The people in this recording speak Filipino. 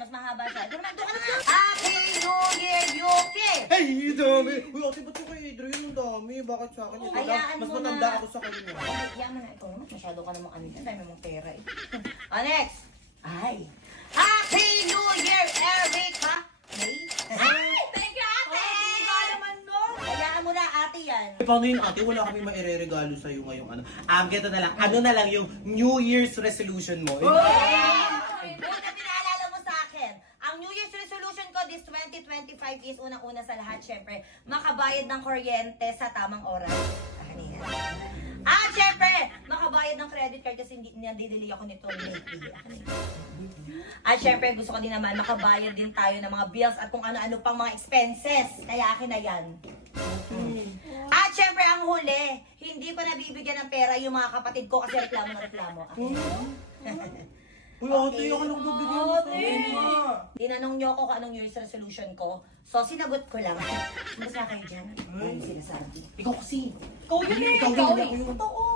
mas mahaba siya. Ito naman, doon ka naman. Happy New Year, Yuki! Ay, dami! Uy, ate, ba't yung kay Adrian ang dami? Bakit sa akin? Ito lang, Hayaan mas mo matanda na. ako sa kanya. Ay, yan mo na. Ikaw naman, masyado ka namang ano yan. Dami mong pera eh. Next! Ay! Happy New Year, Erica! May? Ay! Thank you, ate! Ay, naman no! Hayaan mo na, ate yan. Eh, paano yun, ate? Wala kami maire-regalo sa'yo ngayong ano. Ganito na lang. Ano na lang yung New Year's resolution mo? Ay, buti pinaalala mo sa akin. Ang New Year's resolution ko this 2025 is unang-una sa lahat, syempre, makabayad ng kuryente sa tamang oras. Kanina. Syempre, makabayad ng credit card kasi hindi nadidili ako nito lately. Syempre, gusto ko din naman makabayad din tayo ng mga bills at kung ano-ano pang mga expenses. Kaya akin na yan. Syempre, ang huli, hindi ko nabibigyan ng pera yung mga kapatid ko kasi reklamo na reklamo. Uy, ate, ako lang bibigyan mo sa Tinanong niyo ako kung anong New Year's resolution ko. So, sinagot ko lang. Basta kayo dyan. Ano yung sinasabi? Ikaw kasi. Ikaw yun eh. Ikaw Ikaw yun, eh. ako yun. Totoo.